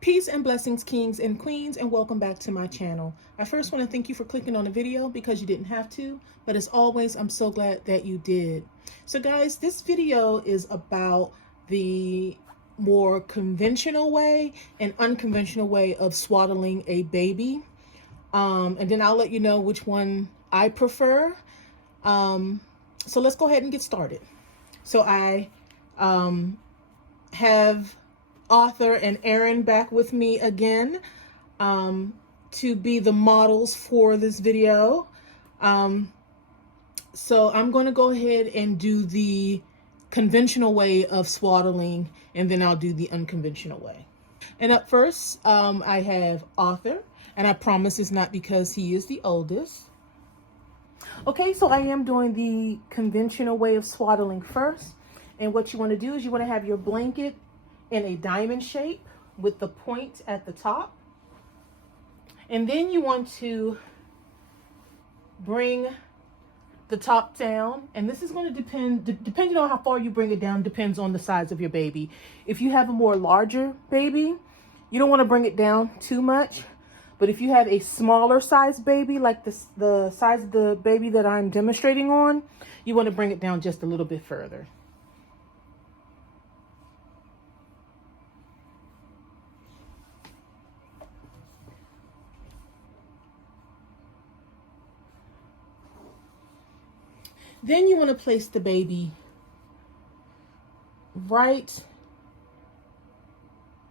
Peace and blessings, kings and queens, and welcome back to my channel. I first want to thank you for clicking on the video because you didn't have to, but as always, I'm so glad that you did. So guys, this video is about the more conventional way and unconventional way of swaddling a baby. And then I'll let you know which one I prefer. So let's go ahead and get started. So I have Arthur and Aaron back with me again to be the models for this video. So I'm going to go ahead and do the conventional way of swaddling, and then I'll do the unconventional way. And up first, I have Arthur, and I promise it's not because he is the oldest. Okay, so I am doing the conventional way of swaddling first. And what you want to do is you want to have your blanket in a diamond shape with the point at the top. And then you want to bring the top down. And this is going to depending on how far you bring it down, depends on the size of your baby. If you have a more larger baby, you don't want to bring it down too much. But if you have a smaller size baby, like the size of the baby that I'm demonstrating on, you want to bring it down just a little bit further. Then you want to place the baby right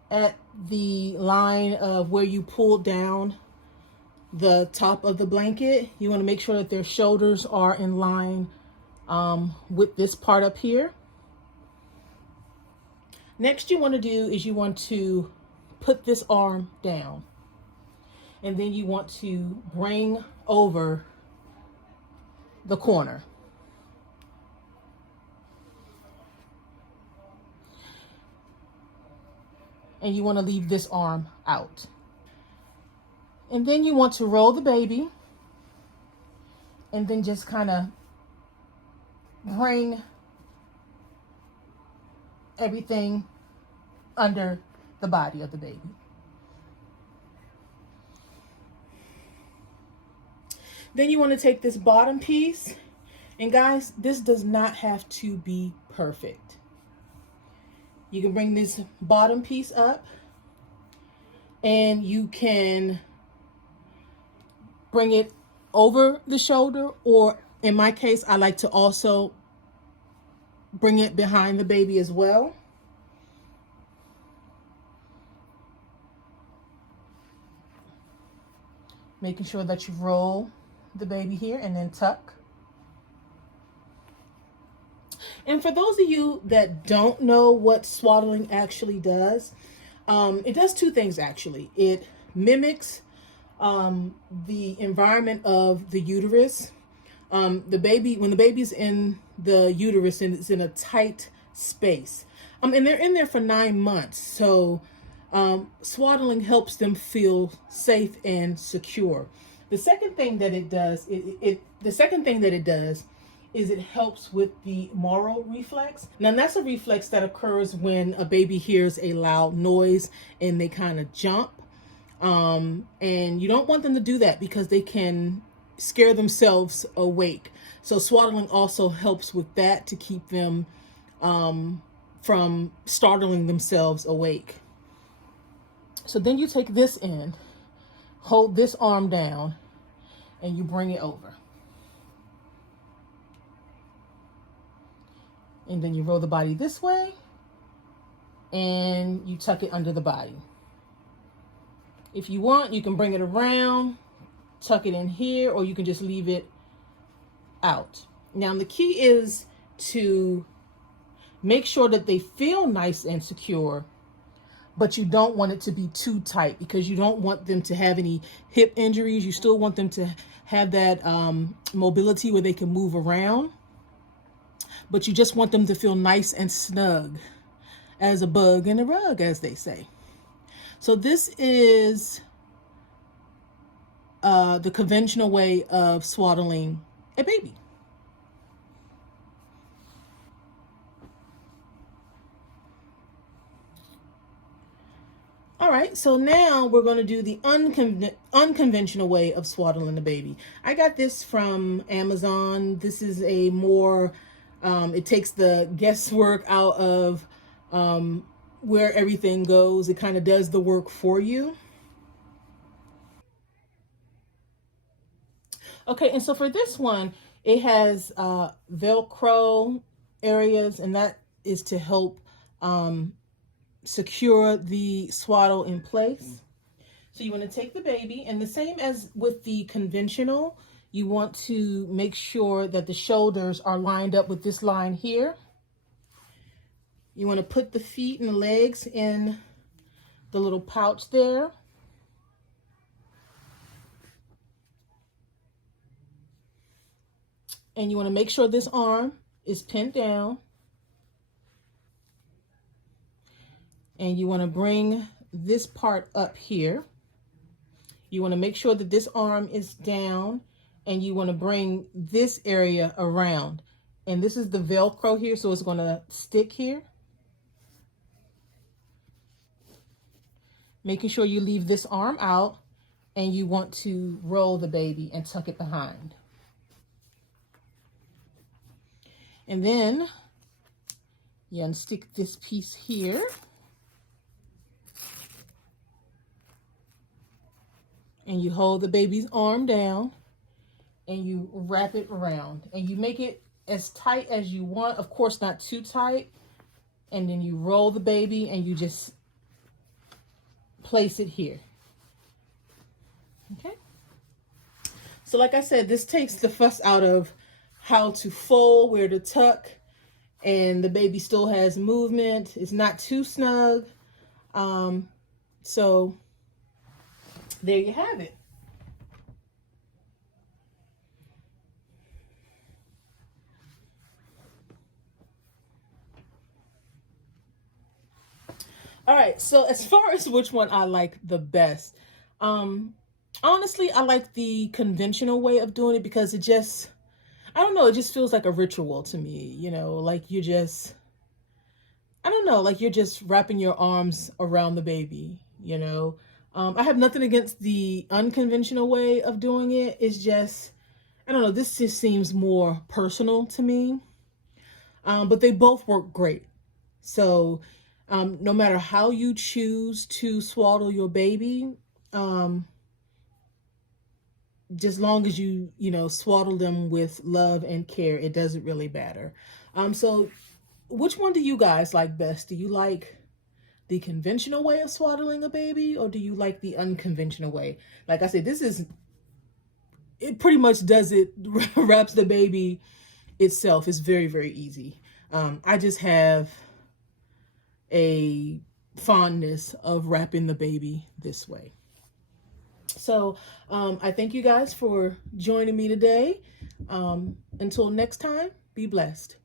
at the line of where you pulled down the top of the blanket. You want to make sure that their shoulders are in line with this part up here. Next you want to do is you want to put this arm down, and then you want to bring over the corner. And you want to leave this arm out. And then you want to roll the baby and then just kind of bring everything under the body of the baby. Then you want to take this bottom piece, and guys, this does not have to be perfect. You can bring this bottom piece up, and you can bring it over the shoulder, or in my case, I like to also bring it behind the baby as well. Making sure that you roll the baby here and then tuck. And for those of you that don't know what swaddling actually does, it does two things actually. It mimics the environment of the uterus. When the baby's in the uterus and it's in a tight space, and they're in there for 9 months, so swaddling helps them feel safe and secure. The second thing that it does, is it helps with the Moro reflex. Now that's a reflex that occurs when a baby hears a loud noise and they kind of jump. And you don't want them to do that because they can scare themselves awake. So swaddling also helps with that, to keep them from startling themselves awake. So then you take this end, hold this arm down, and you bring it over. And then you roll the body this way, and you tuck it under the body. If you want, you can bring it around, tuck it in here, or you can just leave it out. Now, the key is to make sure that they feel nice and secure, but you don't want it to be too tight because you don't want them to have any hip injuries. You still want them to have that mobility where they can move around, but you just want them to feel nice and snug as a bug in a rug, as they say. So this is the conventional way of swaddling a baby. All right, so now we're going to do the unconventional way of swaddling the baby. I got this from Amazon. This is a more, it takes the guesswork out of where everything goes. It kind of does the work for you. Okay, and so for this one, it has Velcro areas, and that is to help secure the swaddle in place. So you want to take the baby, and the same as with the conventional, you want to make sure that the shoulders are lined up with this line here. You want to put the feet and the legs in the little pouch there. And you want to make sure this arm is pinned down. And you want to bring this part up here. You want to make sure that this arm is down, and you want to bring this area around. And this is the Velcro here, so it's going to stick here. Making sure you leave this arm out, and you want to roll the baby and tuck it behind. And then you unstick this piece here. And you hold the baby's arm down and you wrap it around. And you make it as tight as you want. Of course, not too tight. And then you roll the baby and you just place it here. Okay? So like I said, this takes the fuss out of how to fold, where to tuck, and the baby still has movement. It's not too snug. So there you have it. All right, so as far as which one I like the best, honestly, I like the conventional way of doing it because it just, I don't know, it just feels like a ritual to me, you know, like you just, I don't know, like you're just wrapping your arms around the baby, you know. I have nothing against the unconventional way of doing it. It's just, I don't know, this just seems more personal to me. But they both work great. So no matter how you choose to swaddle your baby, just long as you know, swaddle them with love and care, it doesn't really matter. So which one do you guys like best? Do you like the conventional way of swaddling a baby, or do you like the unconventional way? Like I said, it pretty much does it, wraps the baby itself. It's very, very easy. I just have a fondness of wrapping the baby this way. So I thank you guys for joining me today. Until next time, be blessed.